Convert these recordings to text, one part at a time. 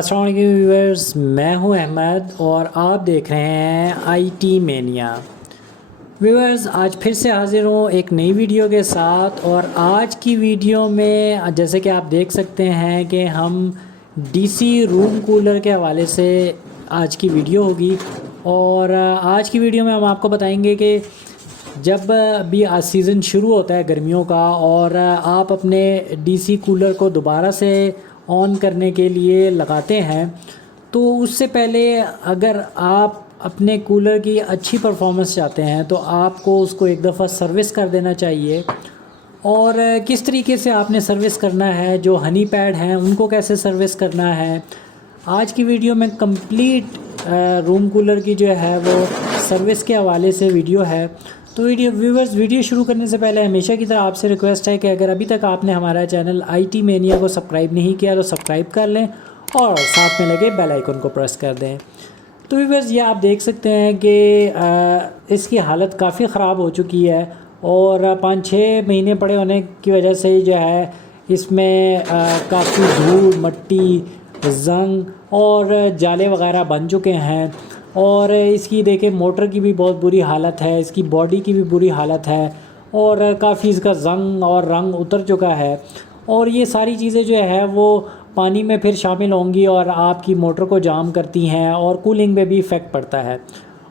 अस्सलाम वालेकुम व्यूअर्स, मैं हूं अहमद और आप देख रहे हैं आईटी मेनिया। व्यूअर्स, आज फिर से हाज़िर हूं एक नई वीडियो के साथ। और आज की वीडियो में जैसे कि आप देख सकते हैं कि हम डीसी रूम कूलर के हवाले से आज की वीडियो होगी। और आज की वीडियो में हम आपको बताएंगे कि जब भी आज सीज़न शुरू होता है गर्मियों का और आप अपने डीसी कूलर को दोबारा से ऑन करने के लिए लगाते हैं, तो उससे पहले अगर आप अपने कूलर की अच्छी परफॉर्मेंस चाहते हैं तो आपको उसको एक दफ़ा सर्विस कर देना चाहिए। और किस तरीके से आपने सर्विस करना है, जो हनी पैड हैं उनको कैसे सर्विस करना है, आज की वीडियो में कंप्लीट रूम कूलर की जो है वो सर्विस के हवाले से वीडियो है। तो वीडियो शुरू करने से पहले हमेशा की तरह आपसे रिक्वेस्ट है कि अगर अभी तक आपने हमारा चैनल आईटी मेनिया को सब्सक्राइब नहीं किया तो सब्सक्राइब कर लें और साथ में लगे बेल आइकन को प्रेस कर दें। तो व्यूअर्स, ये आप देख सकते हैं कि इसकी हालत काफ़ी ख़राब हो चुकी है और 5-6 महीने पड़े होने की वजह से जो है इसमें काफ़ी धूल, मट्टी, जंग और जाले वगैरह बन चुके हैं। और इसकी देखें, मोटर की भी बहुत बुरी हालत है, इसकी बॉडी की भी बुरी हालत है और काफ़ी इसका जंग और रंग उतर चुका है। और ये सारी चीज़ें जो है वो पानी में फिर शामिल होंगी और आपकी मोटर को जाम करती हैं और कूलिंग में भी इफ़ेक्ट पड़ता है।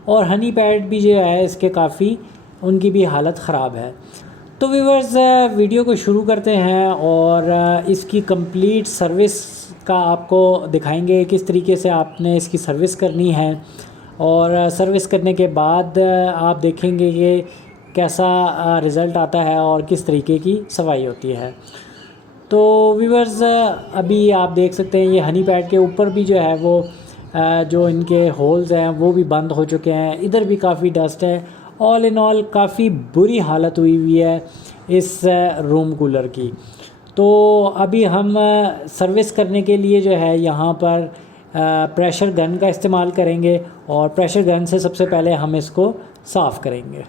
और हनी पैड भी जो है इसके काफ़ी, उनकी भी हालत ख़राब है। तो व्यूअर्स, वीडियो को शुरू करते हैं और इसकी कंप्लीट सर्विस का आपको दिखाएंगे किस तरीके से आपने इसकी सर्विस करनी है। और सर्विस करने के बाद आप देखेंगे कि कैसा रिज़ल्ट आता है और किस तरीके की सफाई होती है। तो व्यूअर्स, अभी आप देख सकते हैं ये हनी पैड के ऊपर भी जो है वो जो इनके होल्स हैं वो भी बंद हो चुके हैं, इधर भी काफ़ी डस्ट है। ऑल इन ऑल काफ़ी बुरी हालत हुई है इस रूम कूलर की। तो अभी हम सर्विस करने के लिए जो है यहाँ पर प्रेशर गन का इस्तेमाल करेंगे और प्रेशर गन से सबसे पहले हम इसको साफ़ करेंगे।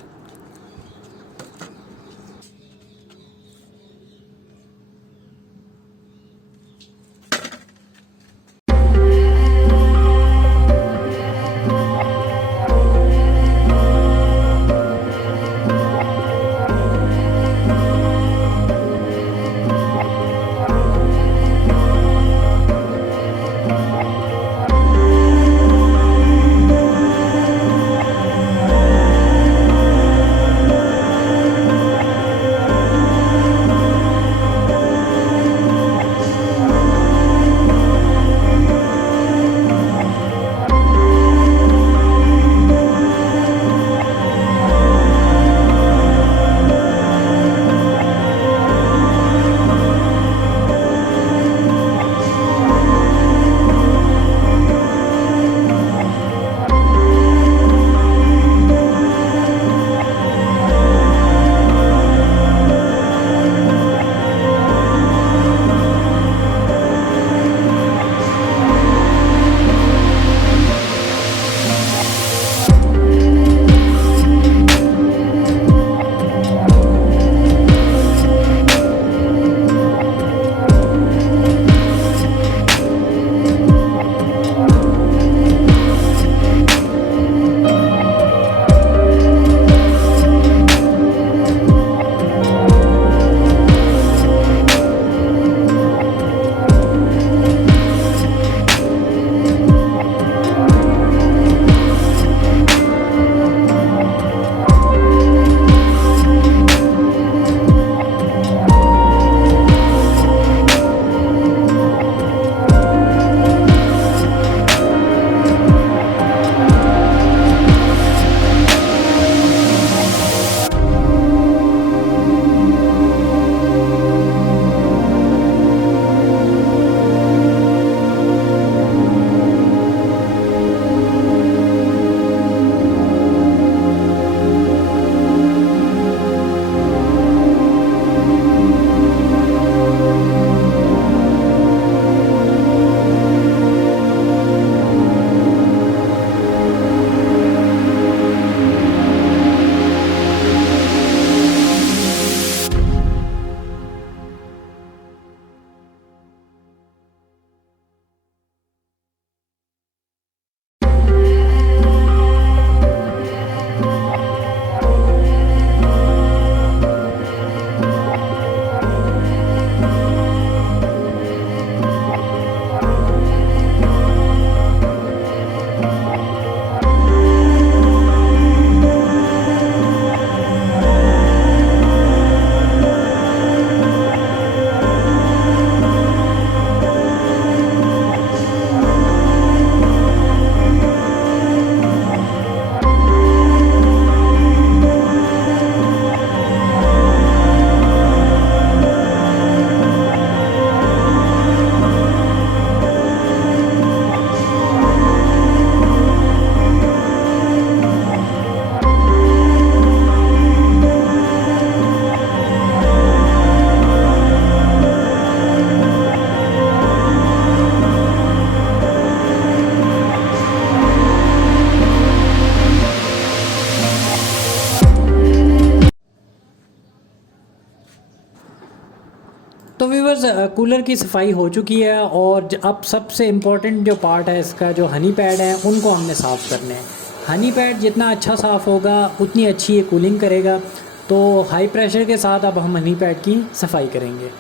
तो व्यूअर्स कूलर की सफाई हो चुकी है और अब सबसे इम्पोर्टेंट जो पार्ट है इसका, जो हनी पैड है उनको हमने साफ़ करने हैं। हनी पैड जितना अच्छा साफ़ होगा उतनी अच्छी ये कूलिंग करेगा। तो हाई प्रेशर के साथ अब हम हनी पैड की सफाई करेंगे।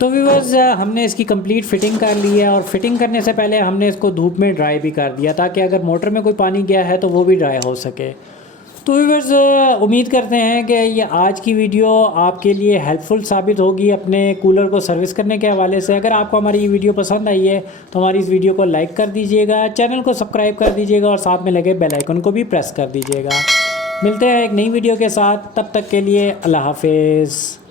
तो व्यूअर्स हमने इसकी कंप्लीट फ़िटिंग कर ली है और फिटिंग करने से पहले हमने इसको धूप में ड्राई भी कर दिया ताकि अगर मोटर में कोई पानी गया है तो वो भी ड्राई हो सके। तो व्यूअर्स उम्मीद करते हैं कि ये आज की वीडियो आपके लिए हेल्पफुल साबित होगी अपने कूलर को सर्विस करने के हवाले से। अगर आपको हमारी ये वीडियो पसंद आई है तो हमारी इस वीडियो को लाइक कर दीजिएगा, चैनल को सब्सक्राइब कर दीजिएगा और साथ में लगे बेल आइकन को भी प्रेस कर दीजिएगा। मिलते हैं एक नई वीडियो के साथ, तब तक के लिए अल्लाह हाफिज़।